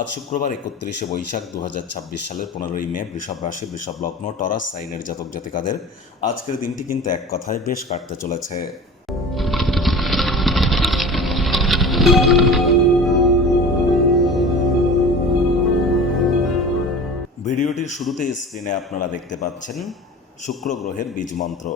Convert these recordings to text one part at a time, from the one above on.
আজ শুক্রবার 31শে বৈশাখ 2026 সালের 15ই মে, বৃষভ রাশি, বৃষভ লগ্ন, টরাস সাইনের জাতক জাতিকাদের আজকের দিনটি কিন্তু এক কথায় বেশ কাটতে চলেছে। ভিডিওটির শুরুতে স্ক্রিনে আপনারা দেখতে পাচ্ছেন শুক্র গ্রহের বীজ মন্ত্র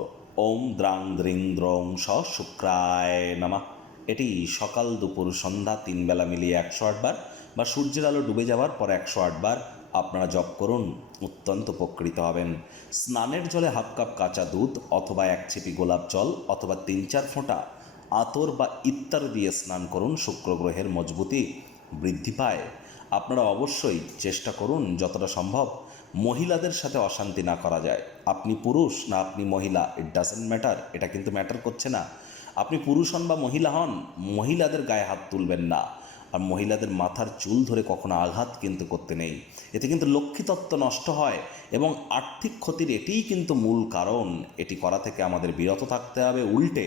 ওম দ্রাং দ্রিং দ্রং স শুক্রায় নমঃ। এটি সকাল দুপুর সন্ধ্যা 3 বেলা মিলিয়ে 108 বার বা সূর্যের আলো ডুবে যাওয়ার পর 108 বার আপনারা জপ করুন, অত্যন্ত উপকৃত হবেন। স্নানের জলে হাফ কাপ কাঁচা দুধ অথবা 1 ছিপি গোলাপ জল অথবা 3-4 ফোঁটা আতর বা ইত্যার দিয়ে স্নান করুন, শুক্র গ্রহের মজবুতি বৃদ্ধি পায়। আপনারা অবশ্যই চেষ্টা করুন যতটা সম্ভব মহিলাদের সাথে অশান্তি না করা যায়। আপনি পুরুষ না আপনি মহিলা, ইট ডাজেন্ট ম্যাটার, এটা কিন্তু ম্যাটার করছে না। আপনি পুরুষ হন বা মহিলা হন, মহিলাদের গায়ে হাত তুলবেন না। আর মহিলাদের মাথার চুল ধরে কখনো আঘাত কিন্তু করতে নেই, এতে কিন্তু লক্ষ্মীতত্ত্ব নষ্ট হয় এবং আর্থিক ক্ষতির এটিই কিন্তু মূল কারণ। এটি করা থেকে আমাদের বিরত থাকতে হবে। উল্টে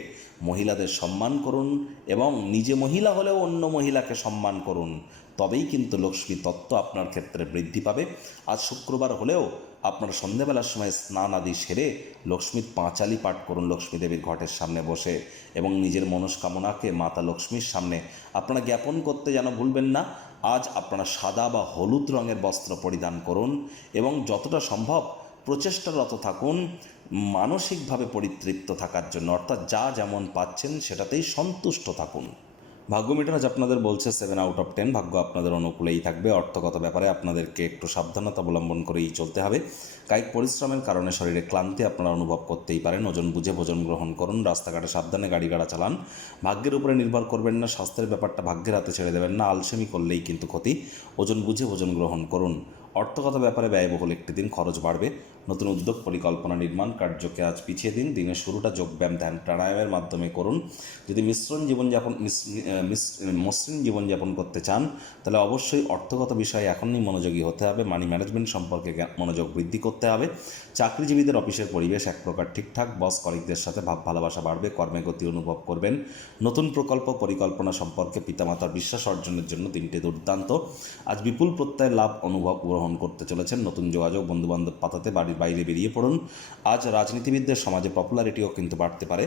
মহিলাদের সম্মান করুন এবং নিজে মহিলা হলেও অন্য মহিলাকে সম্মান করুন, তবেই কিন্তু লক্ষ্মী তত্ত্ব আপনার ক্ষেত্রে বৃদ্ধি পাবে। আজ শুক্রবার হলেও আপনার সন্ধ্যাবেলার সময় স্নান আদি সেরে লক্ষ্মীর পাঁচালি পাঠ করুন লক্ষ্মী দেবীর ঘটের সামনে বসে, এবং নিজের মনস্কামনাকে মাতা লক্ষ্মীর সামনে আপনারা জ্ঞাপন করতে যেন ভুলবেন না। আজ আপনারা সাদা বা হলুদ রঙের বস্ত্র পরিধান করুন এবং যতটা সম্ভব প্রচেষ্টারত থাকুন মানসিকভাবে পরিতৃপ্ত থাকার জন্য, অর্থাৎ যা যেমন পাচ্ছেন সেটাতেই সন্তুষ্ট থাকুন। ভাগ্য মিটার আজ আপনাদের বলছে 7/10। ভাগ্য আপনাদের অনুকূলেই থাকবে। অর্থগত ব্যাপারে আপনাদেরকে একটু সাবধানতা অবলম্বন করেই চলতে হবে। কায়িক পরিশ্রমের কারণে শরীরে ক্লান্তি আপনারা অনুভব করতেই পারেন। ওজন বুঝে ভোজন গ্রহণ করুন। রাস্তাঘাটে সাবধানে গাড়ি ঘোড়া চালান। ভাগ্যের উপরে নির্ভর করবেন না, স্বাস্থ্যের ব্যাপারটা ভাগ্যের হাতে ছেড়ে দেবেন না। আলসেমি করলেই কিন্তু ক্ষতি। ওজন বুঝে ভোজন গ্রহণ করুন। অর্থগত ব্যাপারে ব্যয়বহুল একটি দিন, খরচ বাড়বে। নতুন উদ্যোগ, পরিকল্পনা, নির্মাণ কার্যকে আজ পিছিয়ে দিন। দিনের শুরুটা যোগব্যায়াম, ধ্যান, প্রাণায়ামের মাধ্যমে করুন। যদি মসৃণ জীবনযাপন করতে চান তাহলে অবশ্যই অর্থগত বিষয়ে এখনই মনোযোগী হতে হবে। মানি ম্যানেজমেন্ট সম্পর্কে মনোযোগ বৃদ্ধি করতে হবে। চাকরিজীবীদের অফিসের পরিবেশ এক প্রকার ঠিকঠাক। বস কলিগদের সাথে ভাব ভালোবাসা বাড়বে। কর্মে গতি অনুভব করবেন। নতুন প্রকল্প পরিকল্পনা সম্পর্কে পিতামাতার বিশ্বাস অর্জনের জন্য দিনটি দুর্দান্ত। আজ বিপুল প্রত্যয় লাভ অনুভব গ্রহণ করতে চলেছেন। নতুন যোগাযোগ, বন্ধুবান্ধব পাতাতে বাড়ির বাইরে বেরিয়ে পড়ুন। আজ রাজনীতিবিদদের সমাজে পপুলারিটিও কিন্তু বাড়তে পারে।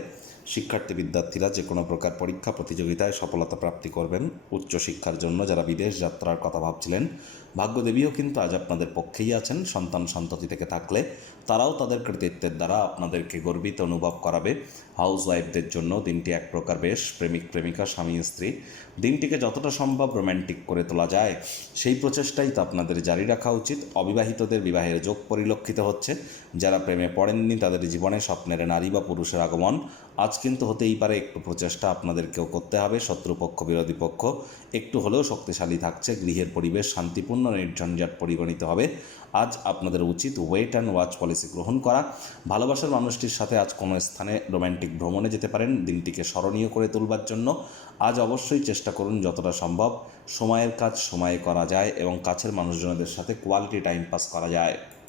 শিক্ষার্থী বিদ্যার্থীরা যে কোনো প্রকার পরীক্ষা প্রতিযোগিতায় সফলতা প্রাপ্তি করবেন। উচ্চশিক্ষার জন্য যারা বিদেশ যাত্রার কথা ভাবছিলেন, ভাগ্যদেবীও কিন্তু আজ আপনাদের পক্ষেই আছেন। সন্তান সন্ততি থেকে থাকলে তারাও তাদের কৃতিত্বের দ্বারা আপনাদেরকে গর্বিত অনুভব করাবে। হাউস ওয়াইফদের জন্য দিনটি এক প্রকার বেশ। প্রেমিক প্রেমিকা, স্বামী স্ত্রী দিনটিকে যতটা সম্ভব রোম্যান্টিক করে তোলা যায় সেই প্রচেষ্টাই তো আপনাদের জারি রাখা উচিত। অবিবাহিতদের বিবাহের যোগ পরিলক্ষিত হচ্ছে। যারা প্রেমে পড়েননি তাদের জীবনে স্বপ্নের নারী বা পুরুষের আগমন আজ কিন্তু হতেই পারে। একটু প্রচেষ্টা আপনাদেরকেও করতে হবে। শত্রুপক্ষ বিরোধী পক্ষ একটু হলেও শক্তিশালী থাকছে। গৃহের পরিবেশ শান্তিপূর্ণ নির্ঝঞ্ঝাট পরিগণিত হবে। আজ আপনাদের উচিত ওয়েট অ্যান্ড ওয়াচ পলিসি গ্রহণ করা। ভালোবাসার মানুষটির সাথে আজ কোনো স্থানে রোম্যান্টিক ভ্রমণে যেতে পারেন দিনটিকে স্মরণীয় করে তুলবার জন্য। আজ অবশ্যই চেষ্টা করুন যতটা সম্ভব সময়ের কাজ সময়ে করা যায় এবং কাছের মানুষজনদের সাথে কোয়ালিটি টাইম পাস করা যায়।